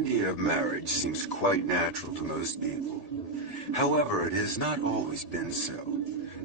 idea of marriage seems quite natural to most people. However, it has not always been so.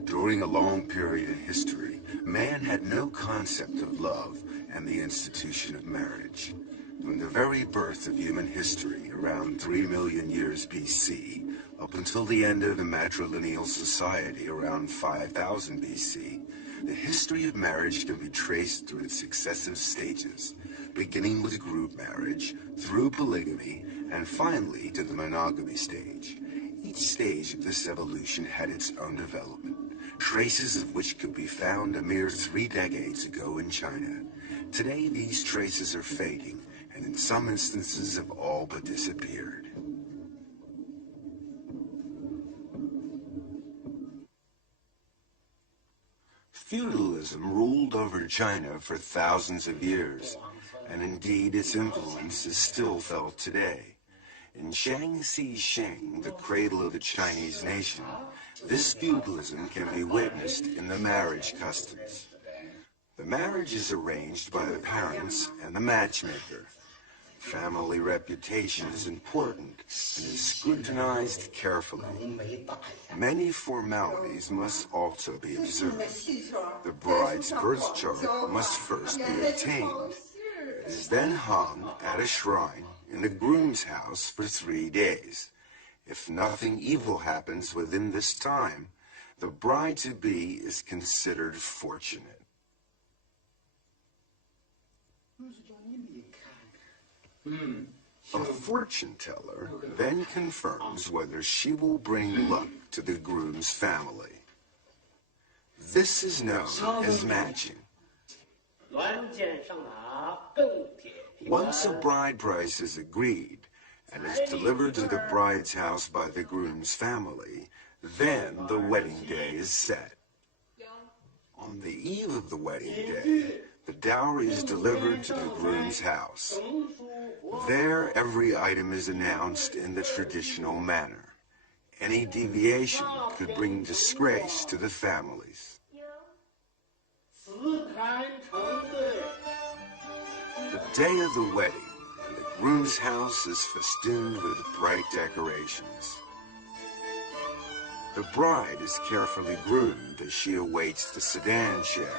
During a long period in history, man had no concept of love and the institution of marriage. From the very birth of human history, around 3 million years BC, up until the end of the matrilineal society around 5000 BC, the history of marriage can be traced through its successive stages, beginning with group marriage, through polygamy, and finally to the monogamy stage. Each stage of this evolution had its own development, traces of which could be found a mere 3 decades ago in China. Today, these traces are fading, and in some instances have all but disappeared. Feudalism ruled over China for thousands of years, and indeed its influence is still felt today. In Shaanxi Sheng, the cradle of the Chinese nation, this feudalism can be witnessed in the marriage customs. The marriage is arranged by the parents and the matchmaker. Family reputation is important and is scrutinized carefully. Many formalities must also be observed. The bride's birth chart must first be obtained. It is then hung at a shrine in the groom's house for 3 days. If nothing evil happens within this time, the bride-to-be is considered fortunate. A fortune teller then confirms whether she will bring luck to the groom's family. This is known as matching. Once a bride price is agreed and is delivered to the bride's house by the groom's family, then the wedding day is set. On the eve of the wedding day, the dowry is delivered to the groom's house. There, every item is announced in the traditional manner. Any deviation could bring disgrace to the families. The day of the wedding, and the groom's house is festooned with bright decorations. The bride is carefully groomed as she awaits the sedan chair.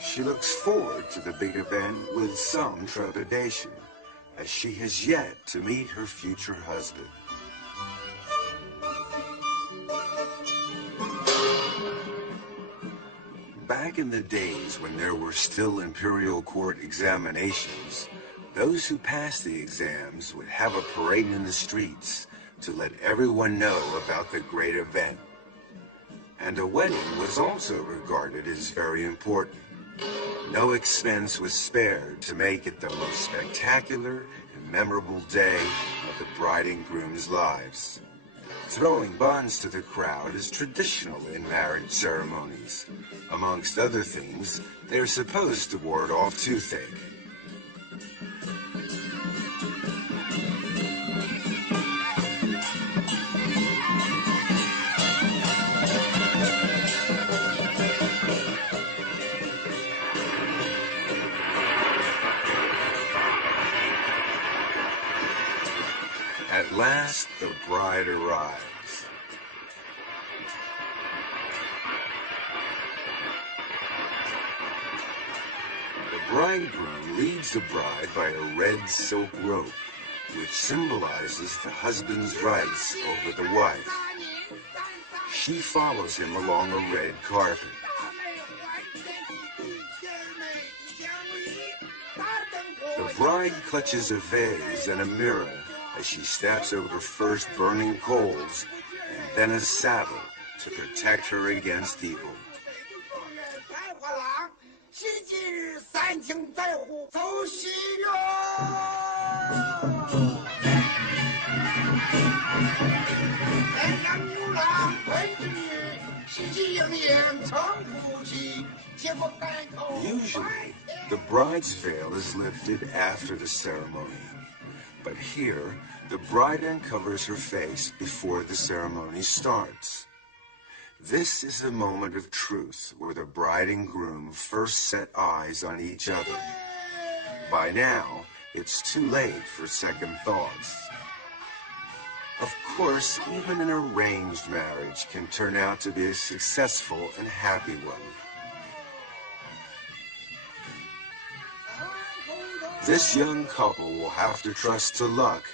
She looks forward to the big event with some trepidation, as she has yet to meet her future husband. Back in the days when there were still imperial court examinations, those who passed the exams would have a parade in the streets to let everyone know about the great event. And a wedding was also regarded as very important. No expense was spared to make it the most spectacular and memorable day of the bride and groom's lives. Throwing buns to the crowd is traditional in marriage ceremonies. Amongst other things, they are supposed to ward off toothache. At last, the bride arrives. The bridegroom leads the bride by a red silk rope, which symbolizes the husband's rights over the wife. She follows him along a red carpet. The bride clutches a vase and a mirror as she steps over first burning coals and then a saddle to protect her against evil. Usually, the bride's veil is lifted after the ceremony. But here, the bride uncovers her face before the ceremony starts. This is a moment of truth where the bride and groom first set eyes on each other. By now, it's too late for second thoughts. Of course, even an arranged marriage can turn out to be a successful and happy one. This young couple will have to trust to luck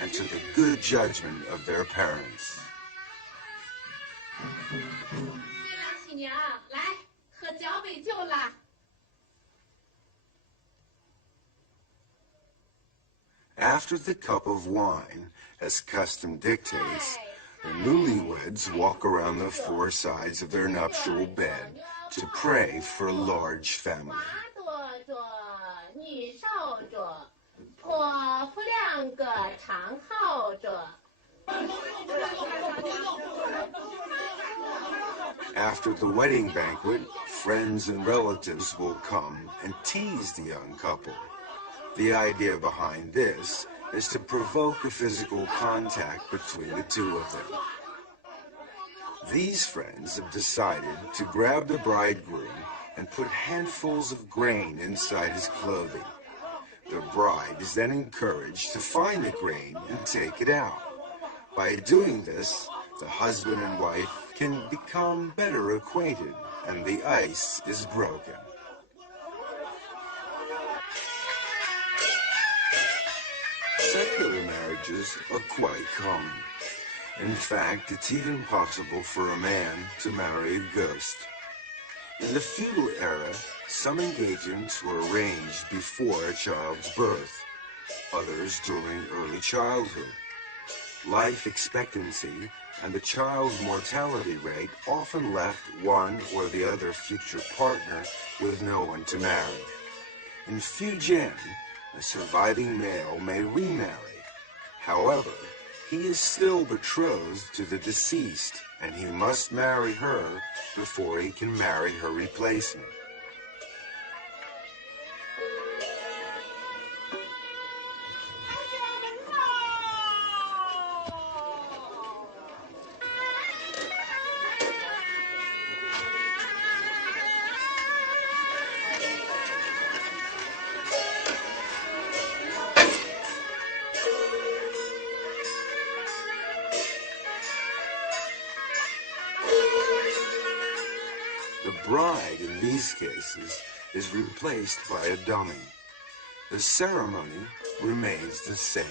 and to the good judgment of their parents. After the cup of wine, as custom dictates, the newlyweds walk around the four sides of their nuptial bed to pray for a large family. After the wedding banquet, friends and relatives will come and tease the young couple. The idea behind this is to provoke a physical contact between the two of them. These friends have decided to grab the bridegroom and put handfuls of grain inside his clothing. The bride is then encouraged to find the grain and take it out. By doing this, the husband and wife can become better acquainted and the ice is broken. Secular marriages are quite common. In fact, it's even possible for a man to marry a ghost. In the feudal era, some engagements were arranged before a child's birth, others during early childhood. Life expectancy and the child's mortality rate often left one or the other future partner with no one to marry. In Fujian, a surviving male may remarry. However, he is still betrothed to the deceased, and he must marry her before he can marry her replacement. The bride, in these cases, is replaced by a dummy. The ceremony remains the same.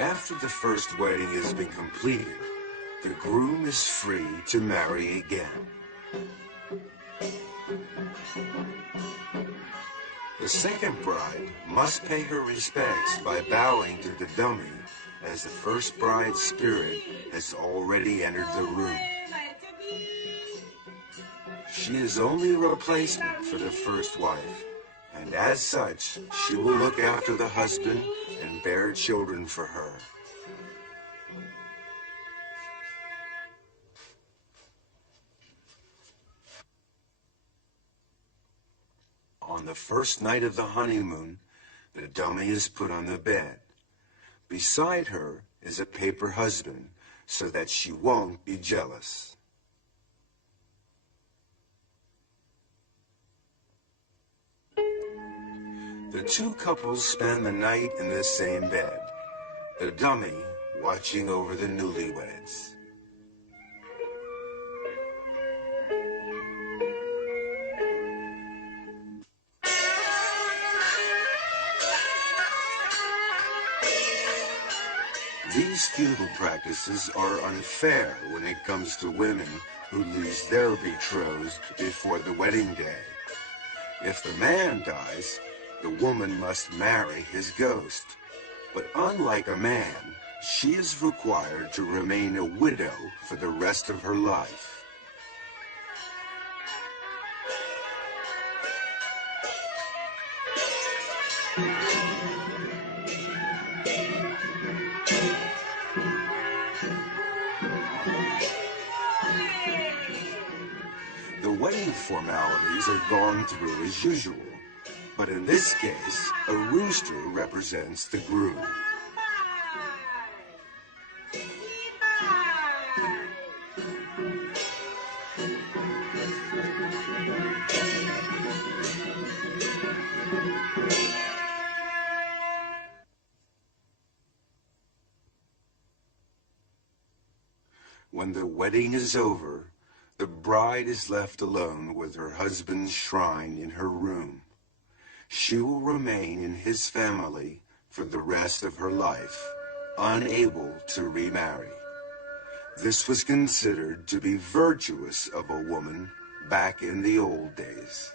After the first wedding has been completed, the groom is free to marry again. The second bride must pay her respects by bowing to the dummy, as the first bride's spirit has already entered the room. She is only a replacement for the first wife, and as such, she will look after the husband and bear children for her. On the first night of the honeymoon, the dummy is put on the bed. Beside her is a paper husband, so that she won't be jealous. The two couples spend the night in the same bed, the dummy watching over the newlyweds. These feudal practices are unfair when it comes to women who lose their betrothed before the wedding day. If the man dies, the woman must marry his ghost. But unlike a man, she is required to remain a widow for the rest of her life. The wedding formalities are gone through as usual, but in this case, a rooster represents the groom. When the wedding is over, the bride is left alone with her husband's shrine in her room. She will remain in his family for the rest of her life, unable to remarry. This was considered to be virtuous of a woman back in the old days.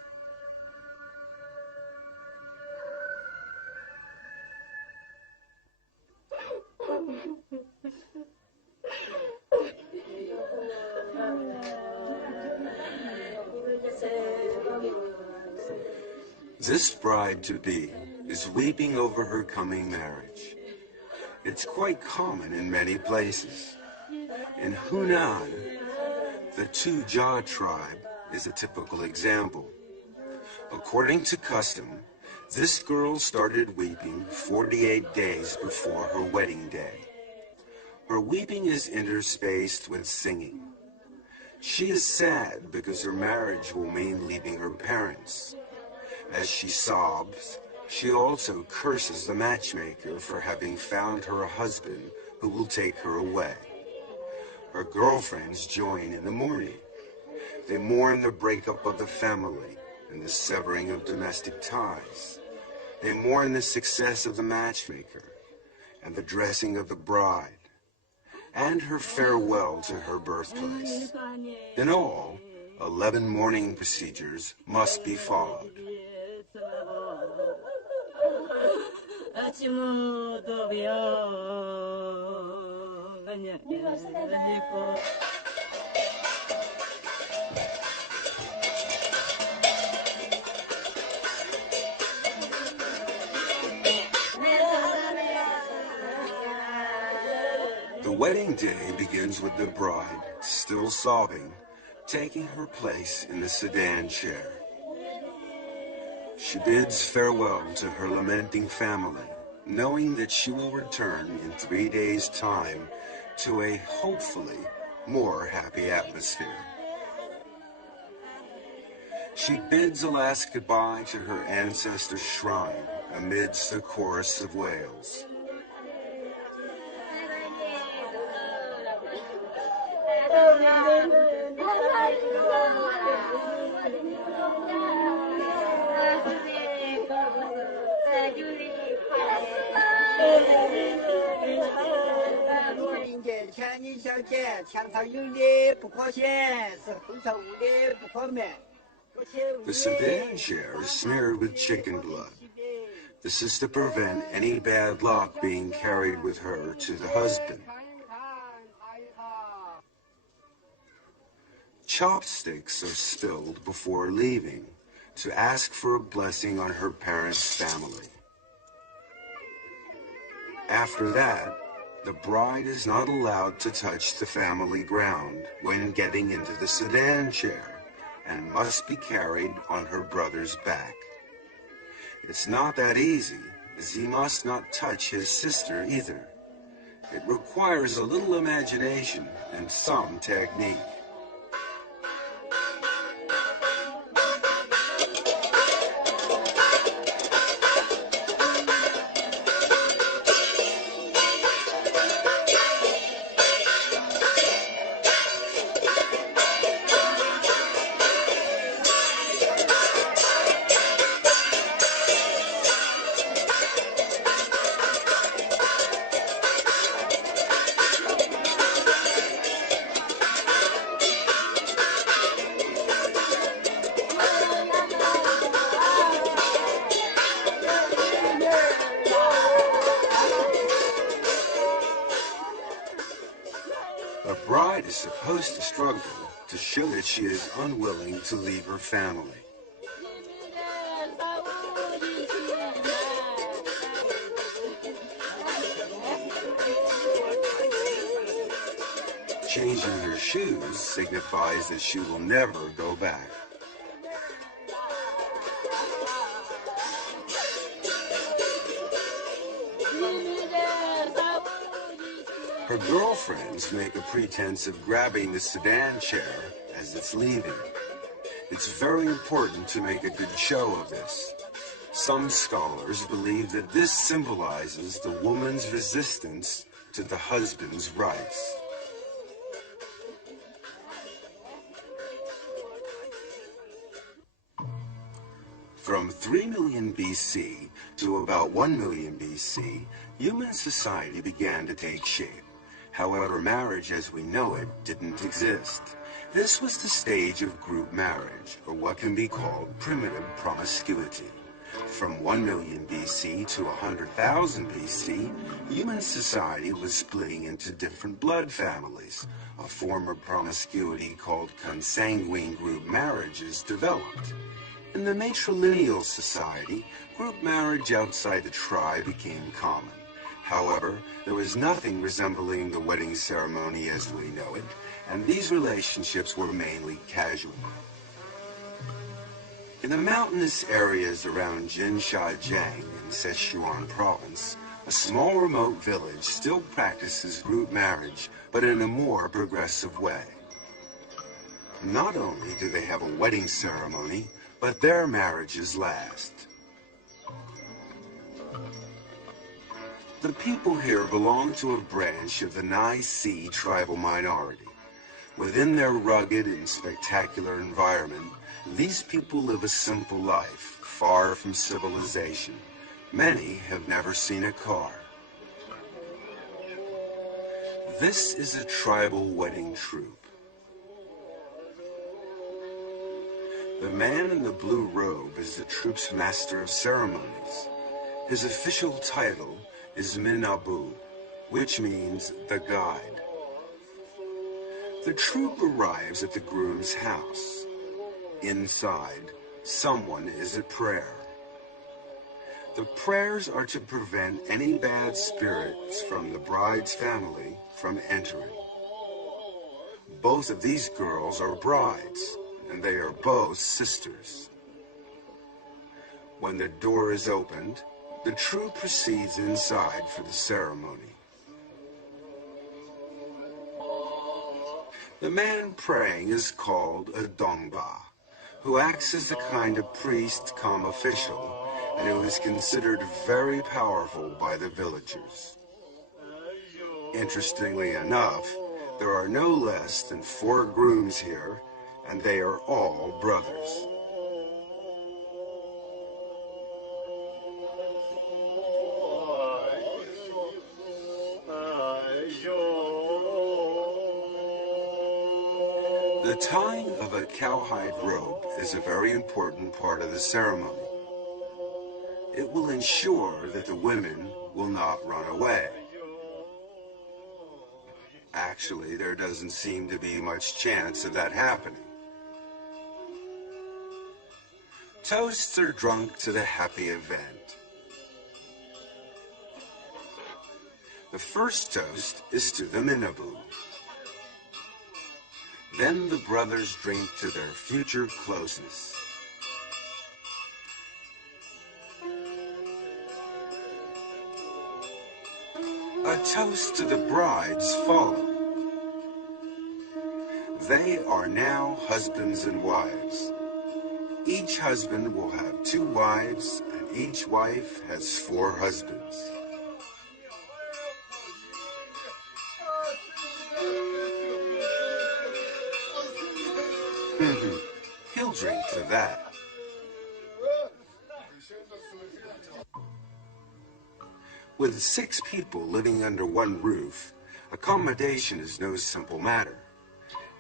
This bride-to-be is weeping over her coming marriage. It's quite common in many places. In Hunan, the Tujia tribe is a typical example. According to custom, this girl started weeping 48 days before her wedding day. Her weeping is interspaced with singing. She is sad because her marriage will mean leaving her parents. As she sobs, she also curses the matchmaker for having found her a husband who will take her away. Her girlfriends join in the mourning. They mourn the breakup of the family and the severing of domestic ties. They mourn the success of the matchmaker and the dressing of the bride and her farewell to her birthplace. In all, 11 mourning procedures must be followed. The wedding day begins with the bride, still sobbing, taking her place in the sedan chair. She bids farewell to her lamenting family, knowing that she will return in 3 days' time to a, hopefully, more happy atmosphere. She bids a last goodbye to her ancestor's shrine amidst a chorus of wails. The sedan chair is smeared with chicken blood. This is to prevent any bad luck being carried with her to the husband. Chopsticks are spilled before leaving to ask for a blessing on her parents' family. After that, the bride is not allowed to touch the family ground when getting into the sedan chair and must be carried on her brother's back. It's not that easy, as he must not touch his sister either. It requires a little imagination and some technique. A bride is supposed to struggle to show that she is unwilling to leave her family. Changing her shoes signifies that she will never go back. Her girlfriends make a pretense of grabbing the sedan chair as it's leaving. It's very important to make a good show of this. Some scholars believe that this symbolizes the woman's resistance to the husband's rights. From 3 million BC to about 1 million BC, human society began to take shape. However, marriage as we know it didn't exist. This was the stage of group marriage, or what can be called primitive promiscuity. From 1 million BC to 100,000 BC, human society was splitting into different blood families. A form of promiscuity called consanguine group marriages developed. In the matrilineal society, group marriage outside the tribe became common. However, there was nothing resembling the wedding ceremony as we know it, and these relationships were mainly casual. In the mountainous areas around Jinshajiang in Sichuan province, a small remote village still practices group marriage, but in a more progressive way. Not only do they have a wedding ceremony, but their marriages last. The people here belong to a branch of the Nai Si tribal minority. Within their rugged and spectacular environment, these people live a simple life, far from civilization. Many have never seen a car. This is a tribal wedding troupe. The man in the blue robe is the troupe's master of ceremonies. His official title is Minabu, which means the guide. The troupe arrives at the groom's house. Inside, someone is at prayer. The prayers are to prevent any bad spirits from the bride's family from entering. Both of these girls are brides, and they are both sisters. When the door is opened, the troupe proceeds inside for the ceremony. The man praying is called a Dongba, who acts as a kind of priest cum official, and who is considered very powerful by the villagers. Interestingly enough, there are no less than 4 grooms here, and they are all brothers. The tying of a cowhide rope is a very important part of the ceremony. It will ensure that the women will not run away. Actually, there doesn't seem to be much chance of that happening. Toasts are drunk to the happy event. The first toast is to the Minabu. Then the brothers drink to their future closeness. A toast to the brides follow. They are now husbands and wives. Each husband will have 2 wives, and each wife has 4 husbands. He'll drink to that. With 6 people living under one roof, accommodation is no simple matter.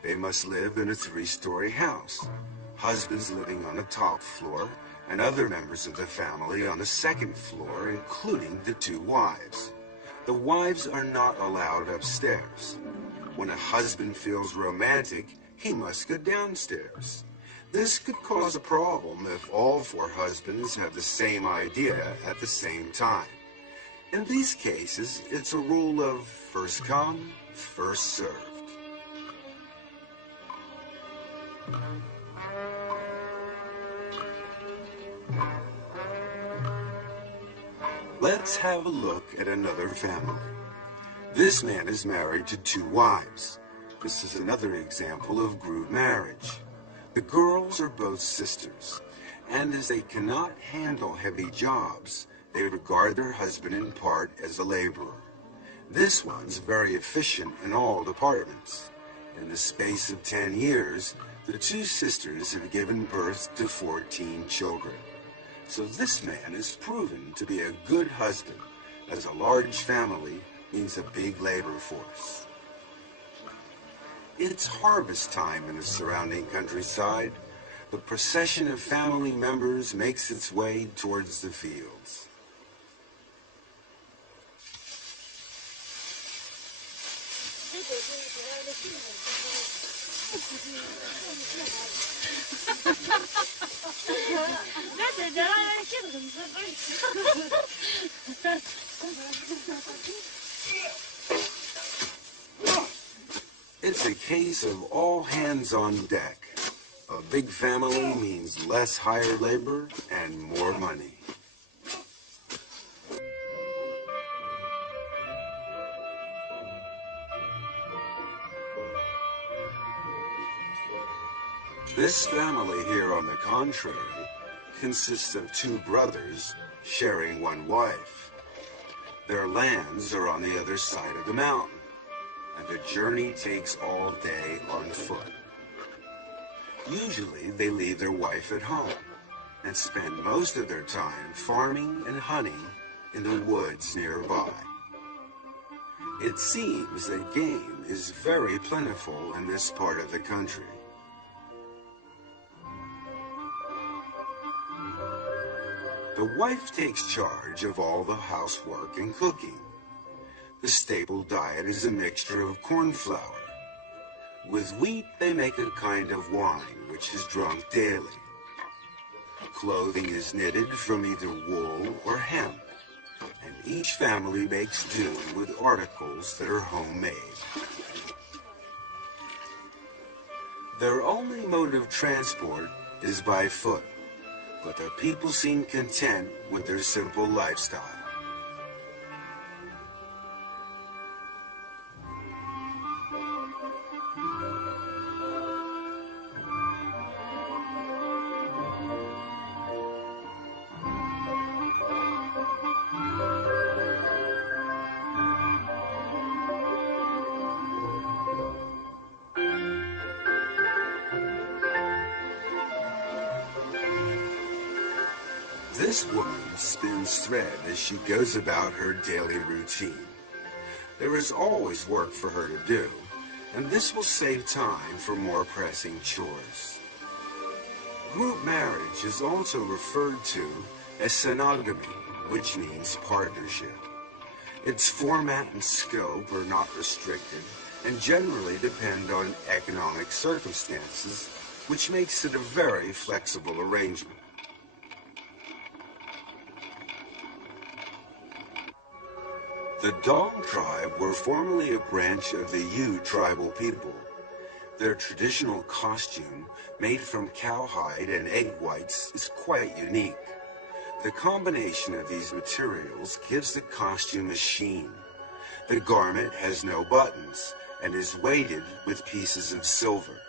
They must live in a 3-story house, husbands living on the top floor, and other members of the family on the 2nd floor, including the 2 wives. The wives are not allowed upstairs. When a husband feels romantic, he must go downstairs. This could cause a problem if all 4 husbands have the same idea at the same time. In these cases, it's a rule of first come, first served. Let's have a look at another family. This man is married to 2 wives. This is another example of group marriage. The girls are both sisters, and as they cannot handle heavy jobs, they regard their husband in part as a laborer. This one's very efficient in all departments. In the space of 10 years, the 2 sisters have given birth to 14 children. So this man is proven to be a good husband, as a large family means a big labor force. It's harvest time in the surrounding countryside. The procession of family members makes its way towards the fields. It's a case of all hands on deck. A big family means less hired labor and more money. This family here, on the contrary, consists of 2 brothers sharing 1 wife. Their lands are on the other side of the mountain, and the journey takes all day on foot. Usually they leave their wife at home and spend most of their time farming and hunting in the woods nearby. It seems that game is very plentiful in this part of the country. The wife takes charge of all the housework and cooking. The staple diet is a mixture of corn flour. With wheat, they make a kind of wine, which is drunk daily. Clothing is knitted from either wool or hemp, and each family makes do with articles that are homemade. Their only mode of transport is by foot, but the people seem content with their simple lifestyle. This woman spins thread as she goes about her daily routine. There is always work for her to do, and this will save time for more pressing chores. Group marriage is also referred to as synogamy, which means partnership. Its format and scope are not restricted and generally depend on economic circumstances, which makes it a very flexible arrangement. The Dong tribe were formerly a branch of the Yu tribal people. Their traditional costume, made from cowhide and egg whites, is quite unique. The combination of these materials gives the costume a sheen. The garment has no buttons and is weighted with pieces of silver.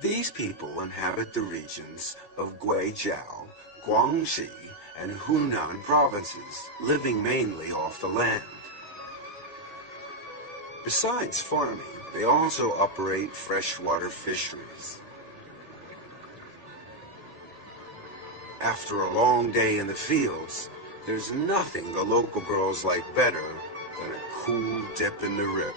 These people inhabit the regions of Guizhou, Guangxi, and Hunan provinces, living mainly off the land. Besides farming, they also operate freshwater fisheries. After a long day in the fields, there's nothing the local girls like better than a cool dip in the river.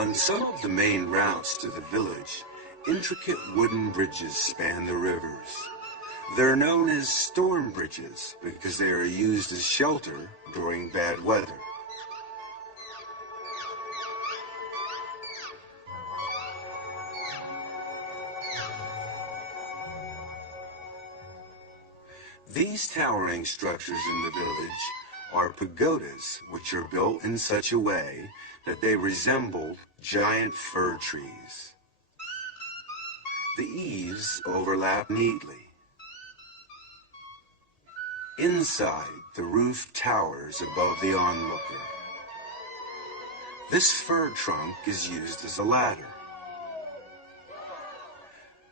On some of the main routes to the village, intricate wooden bridges span the rivers. They're known as storm bridges because they are used as shelter during bad weather. These towering structures in the village are pagodas, which are built in such a way that they resemble giant fir trees. The eaves overlap neatly. Inside, the roof towers above the onlooker. This fir trunk is used as a ladder.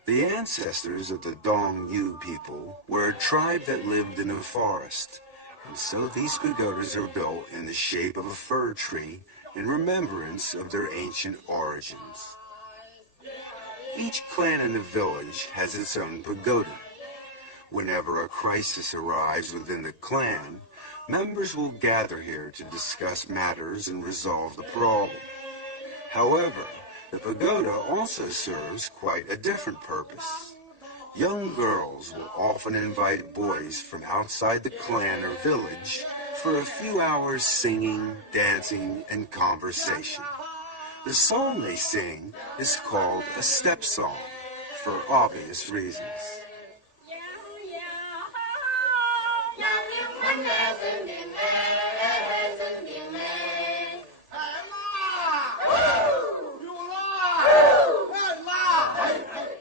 The ancestors of the Dongyu people were a tribe that lived in a forest, and so these pagodas are built in the shape of a fir tree in remembrance of their ancient origins. Each clan in the village has its own pagoda. Whenever a crisis arrives within the clan, members will gather here to discuss matters and resolve the problem. However, the pagoda also serves quite a different purpose. Young girls will often invite boys from outside the clan or village for a few hours singing, dancing, and conversation. The song they sing is called a step song, for obvious reasons.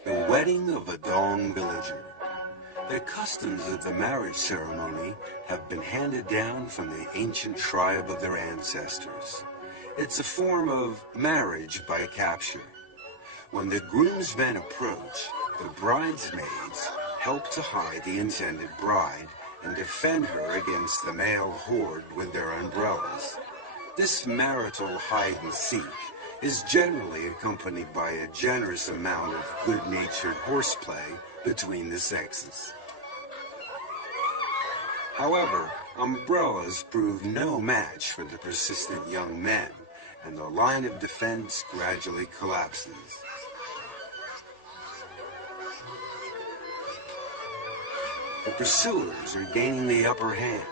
The wedding of a Dong villager. The customs of the marriage ceremony have been handed down from the ancient tribe of their ancestors. It's a form of marriage by capture. When the groomsmen approach, the bridesmaids help to hide the intended bride and defend her against the male horde with their umbrellas. This marital hide-and-seek is generally accompanied by a generous amount of good-natured horseplay between the sexes. However, umbrellas prove no match for the persistent young men, and the line of defense gradually collapses. The pursuers are gaining the upper hand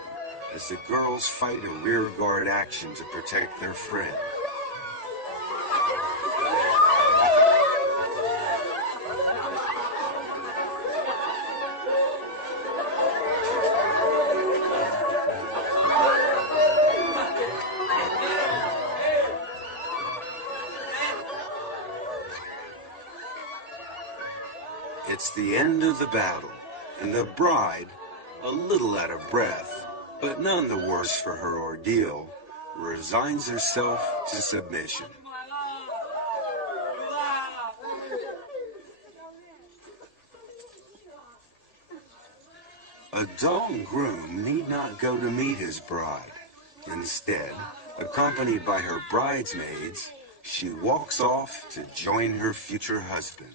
as the girls fight a rearguard action to protect their friend. It's the end of the battle, and the bride, a little out of breath, but none the worse for her ordeal, resigns herself to submission. A Dong groom need not go to meet his bride. Instead, accompanied by her bridesmaids, she walks off to join her future husband.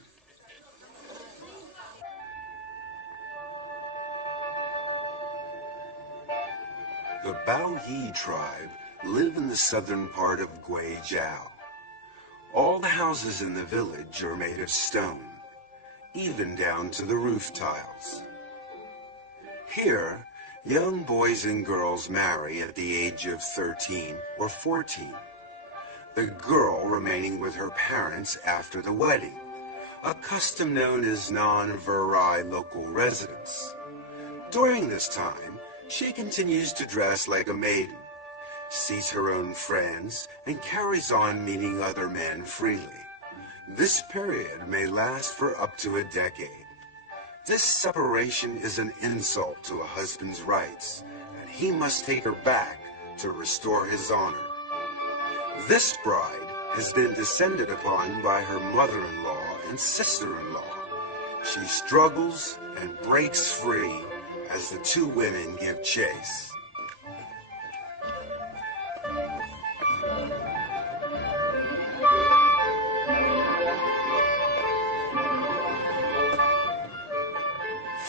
The Bao Yi tribe live in the southern part of Guijiao. All the houses in the village are made of stone, even down to the roof tiles. Here, young boys and girls marry at the age of 13 or 14, the girl remaining with her parents after the wedding, a custom known as non-virile local residence. During this time, she continues to dress like a maiden, sees her own friends, and carries on meeting other men freely. This period may last for up to a decade. This separation is an insult to a husband's rights, and he must take her back to restore his honor. This bride has been descended upon by her mother-in-law and sister-in-law. She struggles and breaks free as the two women give chase.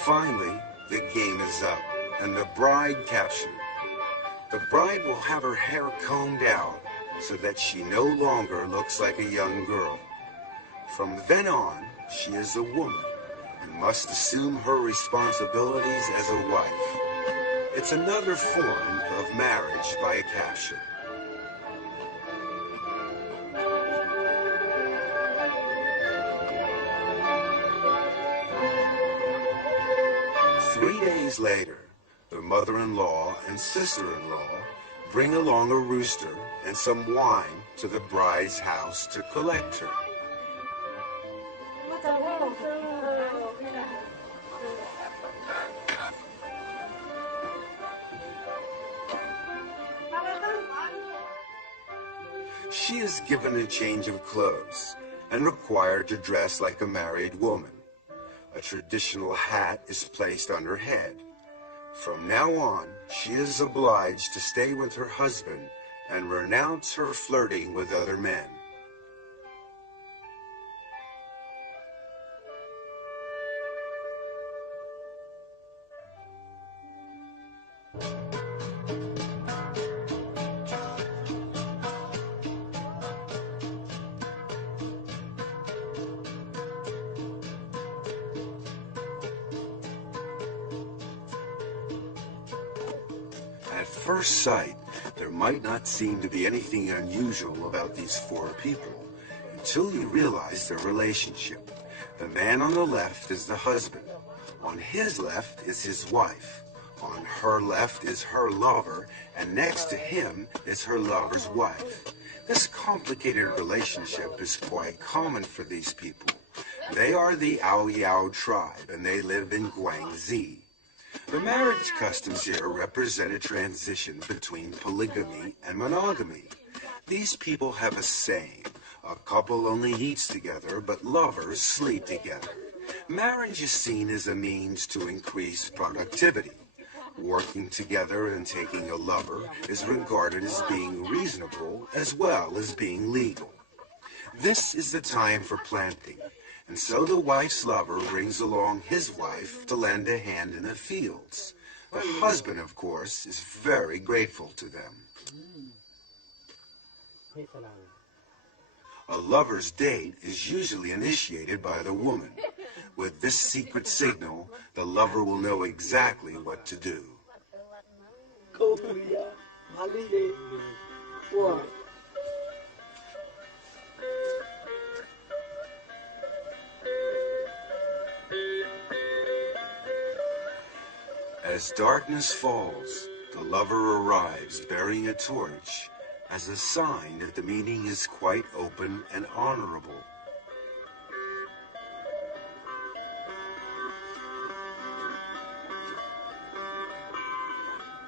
Finally, the game is up, and the bride captured. The bride will have her hair combed out, so that she no longer looks like a young girl. From then on, she is a woman and must assume her responsibilities as a wife. It's another form of marriage by capture. Three days later, the mother-in-law and sister-in-law bring along a rooster and some wine to the bride's house to collect her. She is given a change of clothes and required to dress like a married woman. A traditional hat is placed on her head. From now on, she is obliged to stay with her husband and renounce her flirting with other men. At first sight, there might not seem to be anything unusual about these four people until you realize their relationship. The man on the left is the husband. On his left is his wife. On her left is her lover, and next to him is her lover's wife. This complicated relationship is quite common for these people. They are the Aoyao tribe, and they live in Guangxi. The marriage customs here represent a transition between polygamy and monogamy. These people have a saying: a couple only eats together, but lovers sleep together. Marriage is seen as a means to increase productivity. Working together and taking a lover is regarded as being reasonable as well as being legal. This is the time for planting, and so the wife's lover brings along his wife to lend a hand in the fields. The husband, of course, is very grateful to them. A lover's date is usually initiated by the woman. With this secret signal, the lover will know exactly what to do. As darkness falls, the lover arrives bearing a torch as a sign that the meeting is quite open and honorable.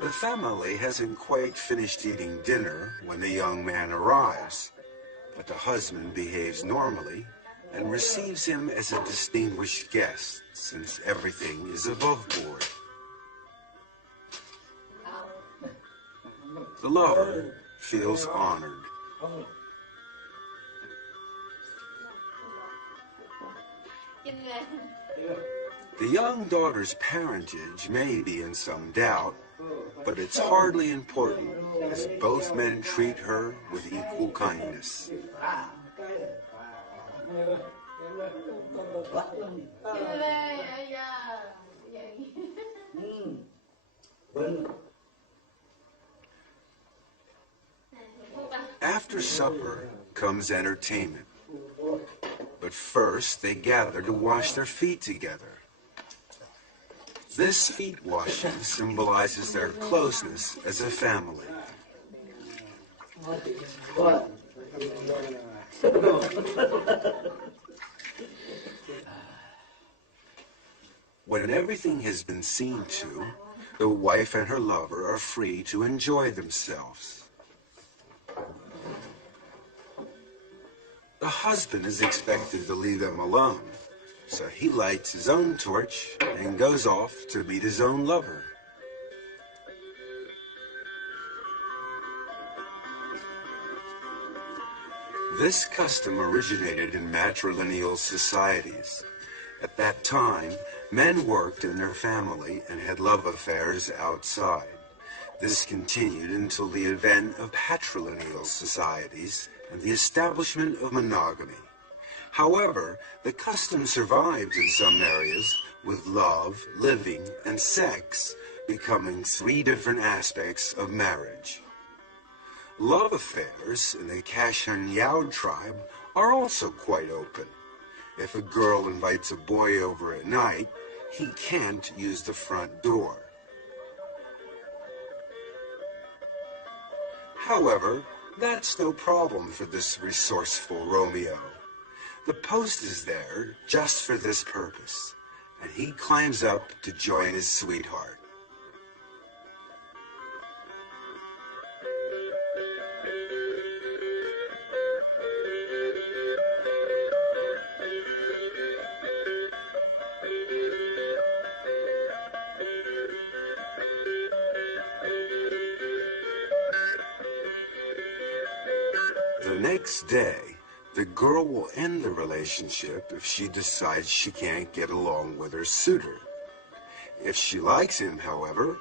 The family hasn't quite finished eating dinner when the young man arrives, but the husband behaves normally and receives him as a distinguished guest, since everything is above board. The lover feels honored. The young daughter's parentage may be in some doubt, but it's hardly important, as both men treat her with equal kindness. After supper comes entertainment, but first they gather to wash their feet together. This feet washing symbolizes their closeness as a family. When everything has been seen to, the wife and her lover are free to enjoy themselves. The husband is expected to leave them alone, so he lights his own torch and goes off to meet his own lover. This custom originated in matrilineal societies. At that time, men worked in their family and had love affairs outside. This continued until the advent of patrilineal societies and the establishment of monogamy. However, the custom survived in some areas, with love, living, and sex becoming three different aspects of marriage. Love affairs in the Kashan Yao tribe are also quite open. If a girl invites a boy over at night, he can't use the front door. However, that's no problem for this resourceful Romeo. The post is there just for this purpose, and he climbs up to join his sweetheart. The next day, the girl will end the relationship if she decides she can't get along with her suitor. If she likes him, however,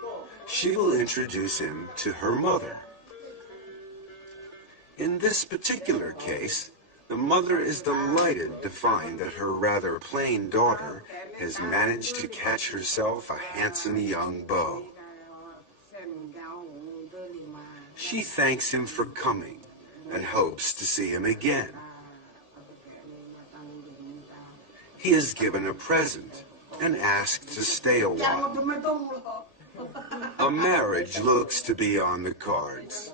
she will introduce him to her mother. In this particular case, the mother is delighted to find that her rather plain daughter has managed to catch herself a handsome young beau. She thanks him for coming and hopes to see him again. He is given a present and asked to stay a while. A marriage looks to be on the cards.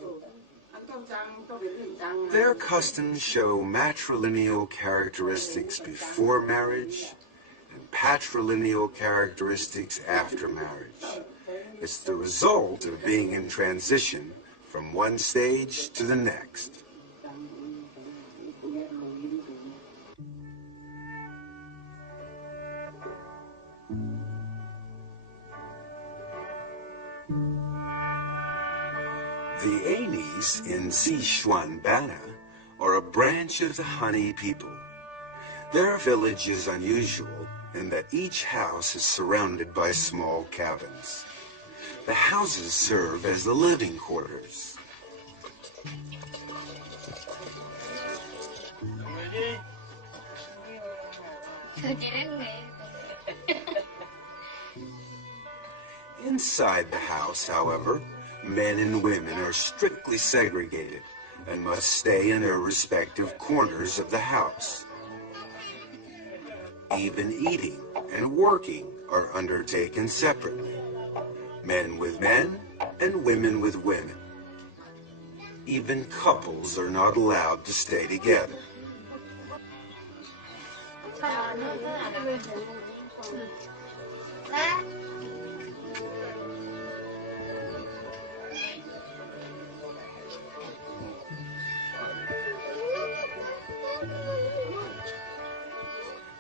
Their customs show matrilineal characteristics before marriage and patrilineal characteristics after marriage. It's the result of being in transition from one stage to the next. The Anis in Sichuan Bana are a branch of the Hani people. Their village is unusual in that each house is surrounded by small cabins. The houses serve as the living quarters. Inside the house, however, men and women are strictly segregated and must stay in their respective corners of the house. Even eating and working are undertaken separately. Men with men and women with women. Even couples are not allowed to stay together.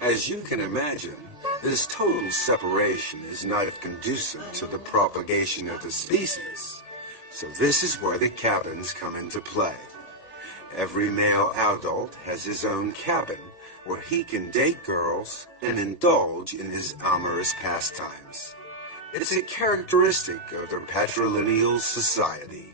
As you can imagine, this total separation is not conducive to the propagation of the species. So this is where the cabins come into play. Every male adult has his own cabin where he can date girls and indulge in his amorous pastimes. It's a characteristic of their patrilineal society.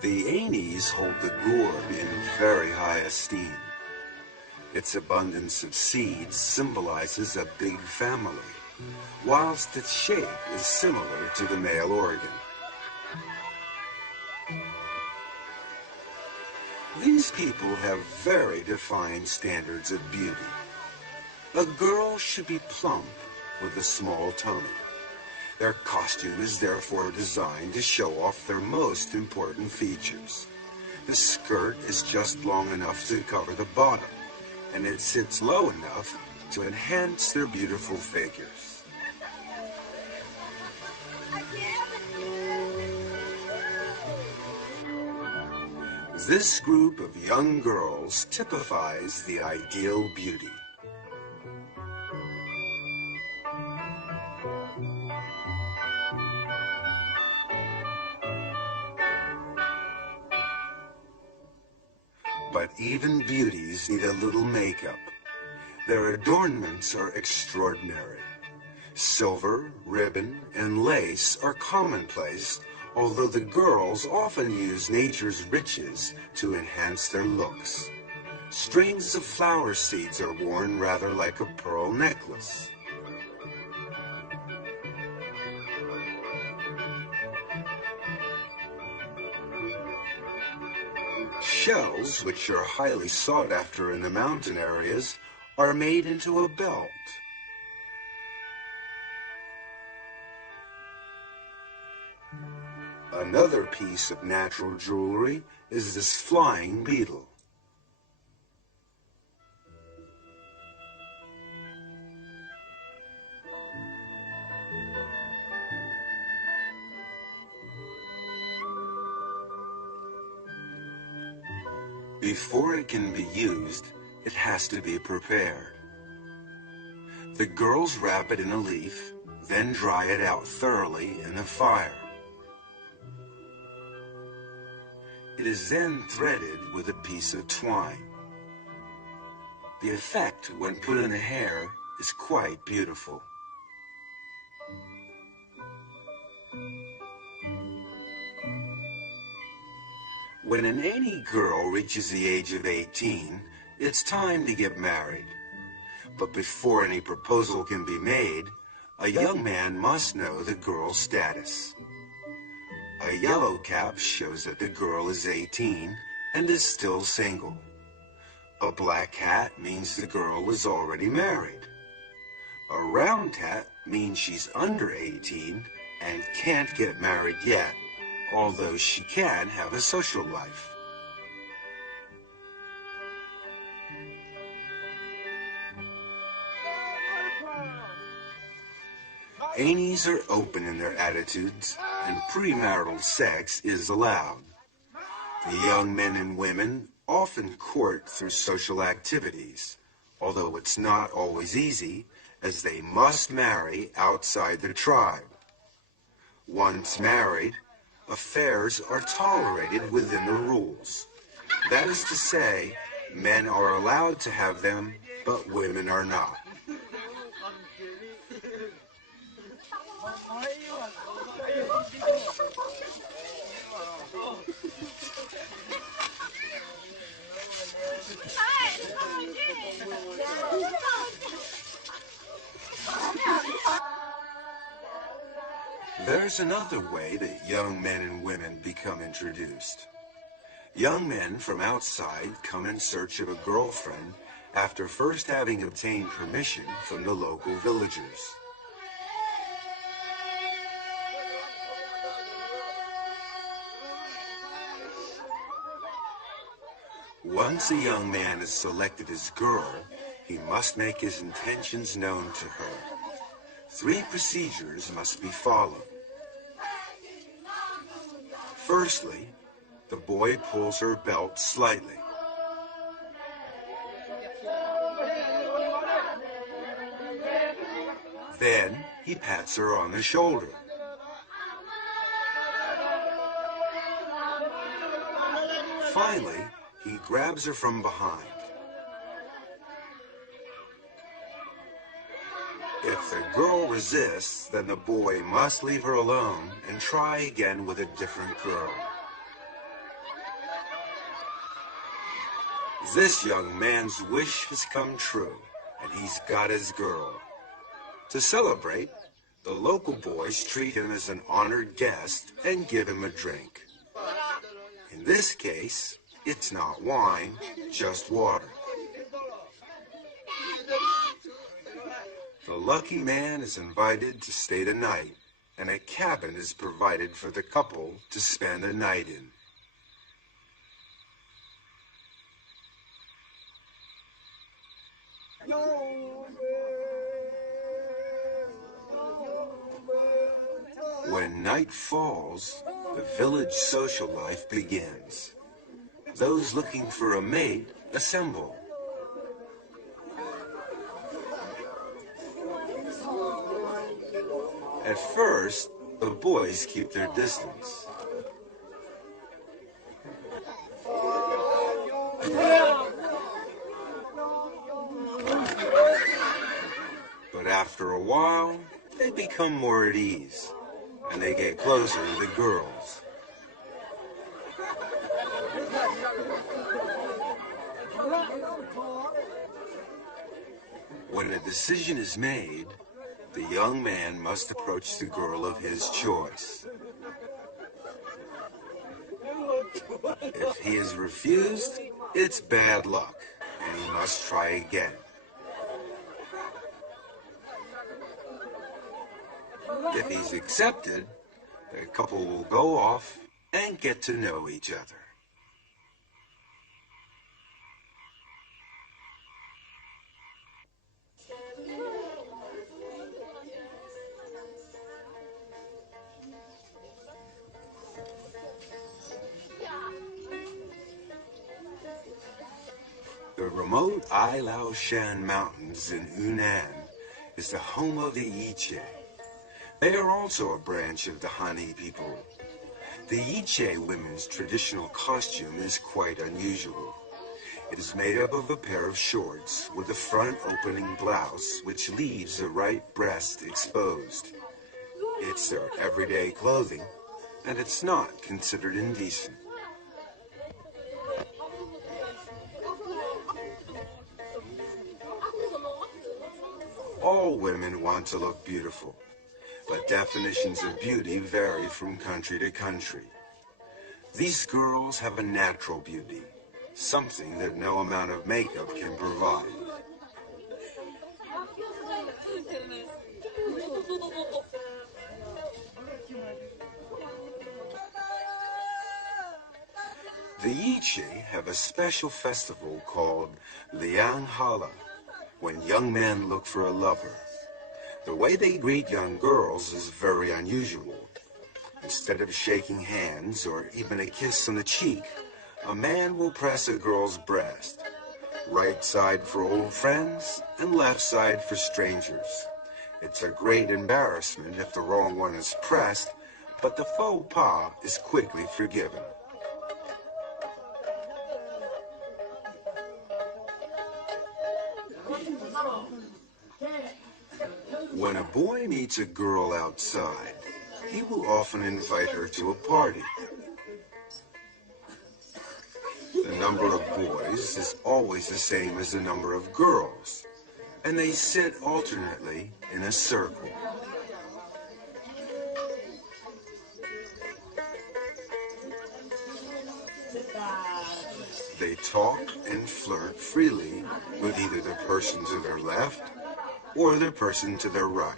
The Anis hold the gourd in very high esteem. Its abundance of seeds symbolizes a big family, whilst its shape is similar to the male organ. These people have very defined standards of beauty. A girl should be plump with a small tummy. Their costume is therefore designed to show off their most important features. The skirt is just long enough to cover the bottom, and it sits low enough to enhance their beautiful figures. This group of young girls typifies the ideal beauty. But even beauties need a little makeup. Their adornments are extraordinary. Silver, ribbon, and lace are commonplace, although the girls often use nature's riches to enhance their looks. Strings of flower seeds are worn rather like a pearl necklace. Shells, which are highly sought after in the mountain areas, are made into a belt. Another piece of natural jewelry is this flying beetle. Before it can be used, it has to be prepared. The girls wrap it in a leaf, then dry it out thoroughly in the fire. It is then threaded with a piece of twine. The effect, when put in the hair, is quite beautiful. When an any girl reaches the age of 18, it's time to get married. But before any proposal can be made, a young man must know the girl's status. A yellow cap shows that the girl is 18 and is still single. A black hat means the girl is already married. A round hat means she's under 18 and can't get married yet, although she can have a social life. Aenies are open in their attitudes, and premarital sex is allowed. The young men and women often court through social activities, although it's not always easy, as they must marry outside their tribe. Once married, affairs are tolerated within the rules. That is to say, men are allowed to have them, but women are not. There's another way that young men and women become introduced. Young men from outside come in search of a girlfriend after first having obtained permission from the local villagers. Once a young man has selected his girl, he must make his intentions known to her. 3 procedures must be followed. Firstly, the boy pulls her belt slightly. Then he pats her on the shoulder. Finally, he grabs her from behind. If the girl resists, then the boy must leave her alone and try again with a different girl. This young man's wish has come true, and he's got his girl. To celebrate, the local boys treat him as an honored guest and give him a drink. In this case, it's not wine, just water. The lucky man is invited to stay the night, and a cabin is provided for the couple to spend the night in. When night falls, the village social life begins. Those looking for a mate assemble. At first, the boys keep their distance. after a while, they become more at ease, and they get closer to the girls. When a decision is made, the young man must approach the girl of his choice. If he is refused, it's bad luck, and he must try again. If he's accepted, the couple will go off and get to know each other. The remote Ai Lao Shan Mountains in Yunnan is the home of the Yiche. They are also a branch of the Han people. The Yiche women's traditional costume is quite unusual. It is made up of a pair of shorts with a front opening blouse which leaves the right breast exposed. It's their everyday clothing, and it's not considered indecent. All women want to look beautiful, but definitions of beauty vary from country to country. These girls have a natural beauty, something that no amount of makeup can provide. The Yiche have a special festival called Liang Hala, when young men look for a lover. The way they greet young girls is very unusual. Instead of shaking hands or even a kiss on the cheek, a man will press a girl's breast. Right side for old friends and left side for strangers. It's a great embarrassment if the wrong one is pressed, but the faux pas is quickly forgiven. When a boy meets a girl outside, he will often invite her to a party. The number of boys is always the same as the number of girls, and they sit alternately in a circle. They talk and flirt freely with either the person to their left or the person to their right.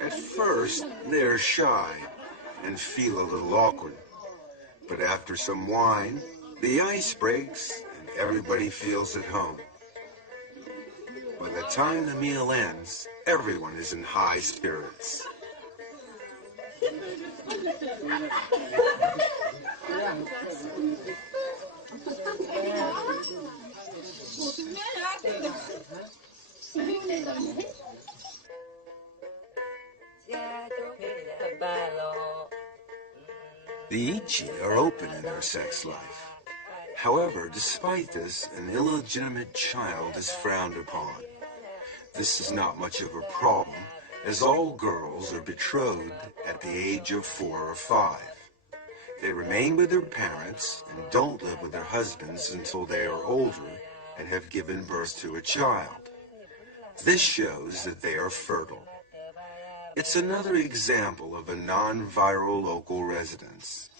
At first, they're shy and feel a little awkward, but after some wine, the ice breaks and everybody feels at home. By the time the meal ends, everyone is in high spirits. The Yiche are open in their sex life. However, despite this, an illegitimate child is frowned upon. This is not much of a problem, as all girls are betrothed at the age of 4 or 5. They remain with their parents and don't live with their husbands until they are older and have given birth to a child. This shows that they are fertile. It's another example of a non-viral local residence.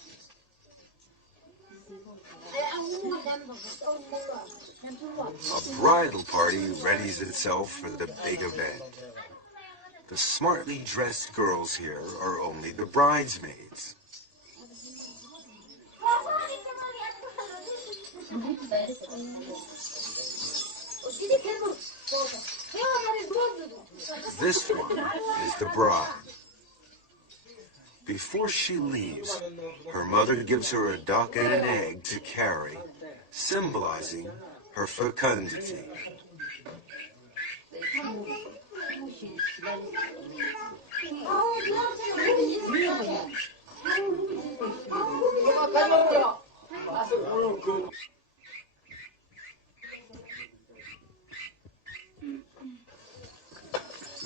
A bridal party readies itself for the big event. The smartly dressed girls here are only the bridesmaids. This one is the bride. Before she leaves, her mother gives her a duck and an egg to carry, symbolizing her fecundity.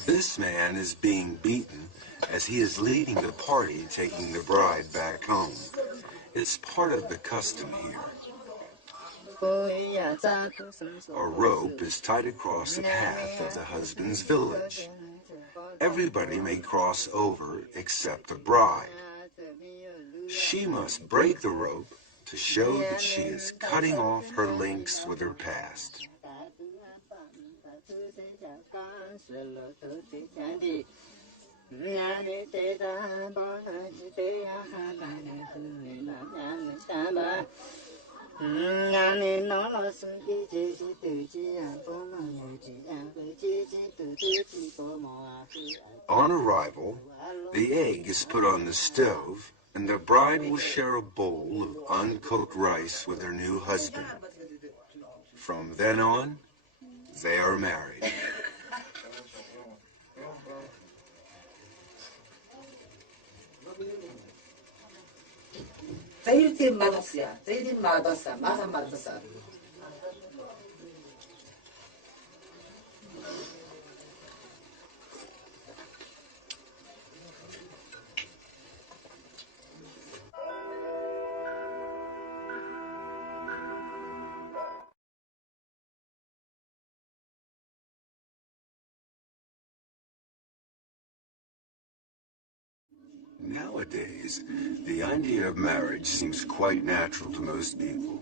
This man is being beaten as he is leading the party taking the bride back home. It's part of the custom here. A rope is tied across the path of the husband's village. Everybody may cross over except the bride. She must break the rope to show that she is cutting off her links with her past. On arrival, the egg is put on the stove, and the bride will share a bowl of uncooked rice with her new husband. From then on, they are married. 제일 맛없어요. 제일 맛없어. 맛은 맛없어. Nowadays, the idea of marriage seems quite natural to most people.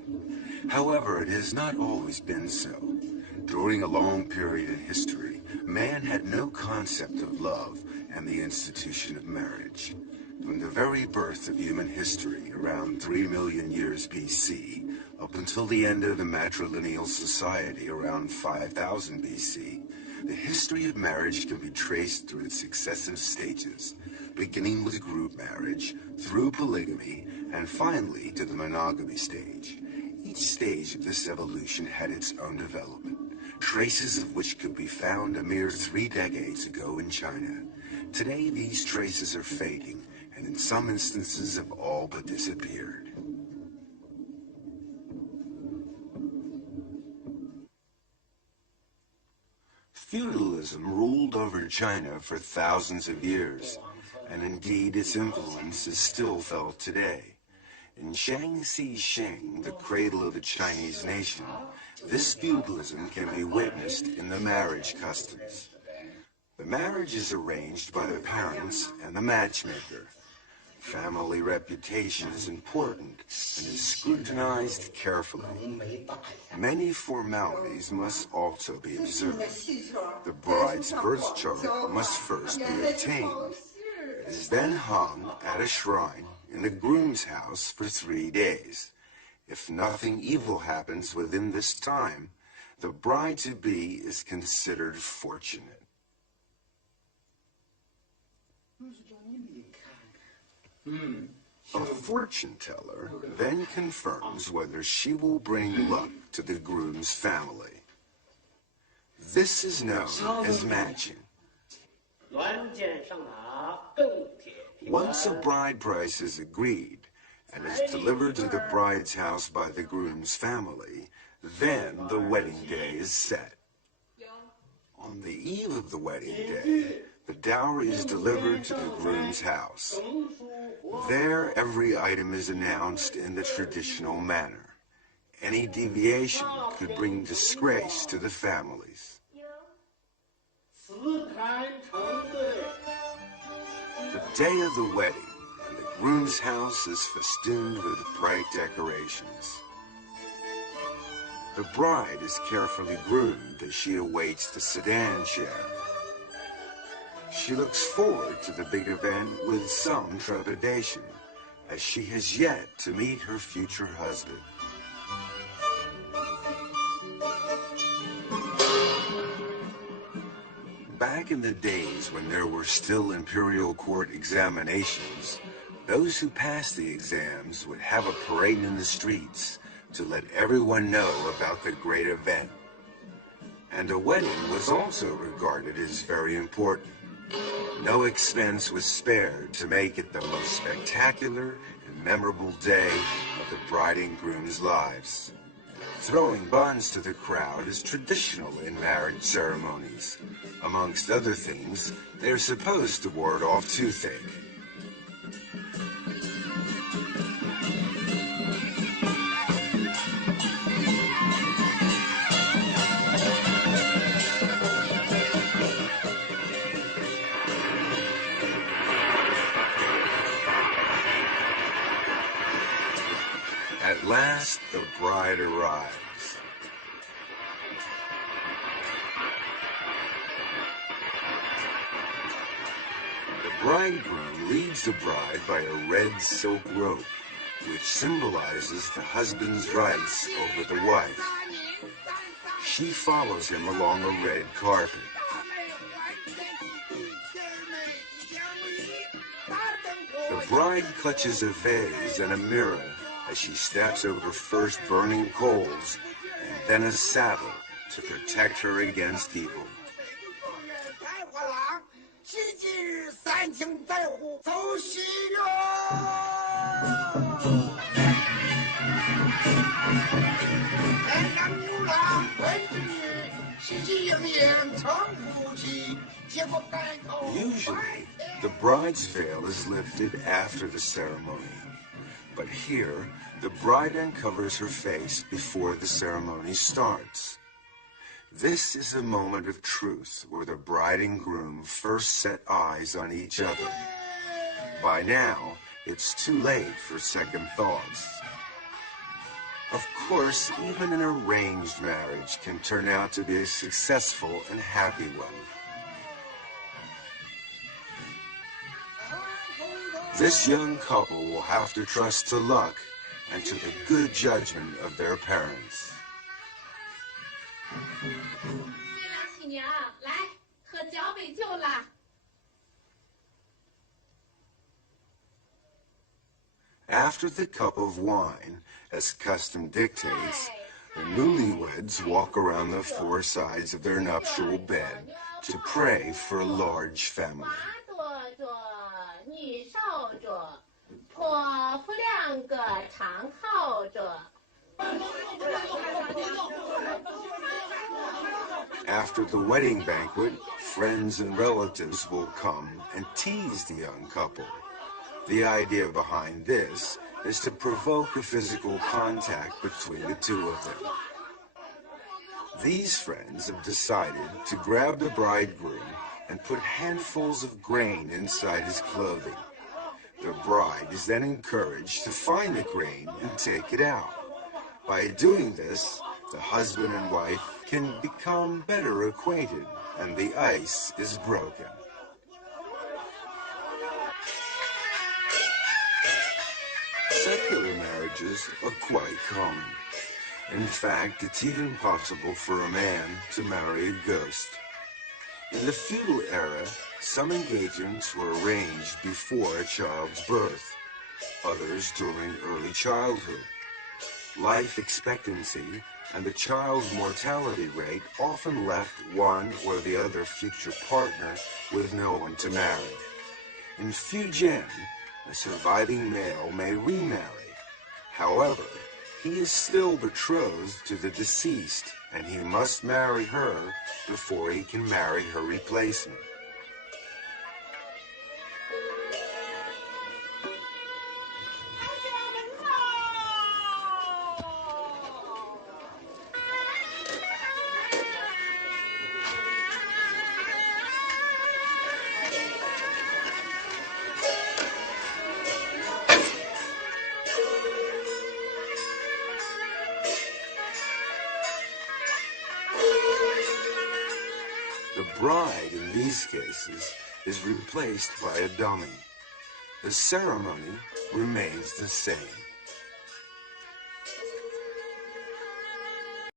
However, it has not always been so. During a long period in history, man had no concept of love and the institution of marriage. From the very birth of human history, around 3 million years BC, up until the end of the matrilineal society around 5000 BC, the history of marriage can be traced through its successive stages, beginning with group marriage, through polygamy, and finally to the monogamy stage. Each stage of this evolution had its own development, traces of which could be found a mere 3 decades ago in China. Today, these traces are fading, and in some instances have all but disappeared. Feudalism ruled over China for thousands of years, and indeed its influence is still felt today. In Shaanxi Sheng, the cradle of the Chinese nation, this feudalism can be witnessed in the marriage customs. The marriage is arranged by the parents and the matchmaker. Family reputation is important and is scrutinized carefully. Many formalities must also be observed. The bride's birth chart must first be obtained. It is then hung at a shrine in the groom's house for 3 days. If nothing evil happens within this time, the bride-to-be is considered fortunate. A fortune teller then confirms whether she will bring luck to the groom's family. This is known as matching. Once a bride price is agreed and is delivered to the bride's house by the groom's family, then the wedding day is set. On the eve of the wedding day, the dowry is delivered to the groom's house. There, every item is announced in the traditional manner. Any deviation could bring disgrace to the families. The day of the wedding, and the groom's house is festooned with bright decorations. The bride is carefully groomed as she awaits the sedan chair. She looks forward to the big event with some trepidation, as she has yet to meet her future husband. Back in the days when there were still imperial court examinations, those who passed the exams would have a parade in the streets to let everyone know about the great event. And a wedding was also regarded as very important. No expense was spared to make it the most spectacular and memorable day of the bride and groom's lives. Throwing buns to the crowd is traditional in marriage ceremonies. Amongst other things, they're supposed to ward off toothache. At last, the bride arrives. The bridegroom leads the bride by a red silk rope, which symbolizes the husband's rights over the wife. She follows him along a red carpet. The bride clutches a vase and a mirror as she steps over first burning coals and then a saddle to protect her against evil. Usually, the bride's veil is lifted after the ceremony. But here, the bride uncovers her face before the ceremony starts. This is a moment of truth where the bride and groom first set eyes on each other. By now, it's too late for second thoughts. Of course, even an arranged marriage can turn out to be a successful and happy one. This young couple will have to trust to luck and to the good judgment of their parents. After the cup of wine, as custom dictates, the newlyweds walk around the four sides of their nuptial bed to pray for a large family. After the wedding banquet, friends and relatives will come and tease the young couple. The idea behind this is to provoke a physical contact between the two of them. These friends have decided to grab the bridegroom and put handfuls of grain inside his clothing. The bride is then encouraged to find the grain and take it out. By doing this, the husband and wife can become better acquainted and the ice is broken. Secular marriages are quite common. In fact, it's even possible for a man to marry a ghost. In the feudal era, some engagements were arranged before a child's birth, others during early childhood. Life expectancy and the child's mortality rate often left one or the other future partner with no one to marry. In Fujian, a surviving male may remarry. However, he is still betrothed to the deceased, and he must marry her before he can marry her replacement. The bride, in these cases, is replaced by a dummy. The ceremony remains the same.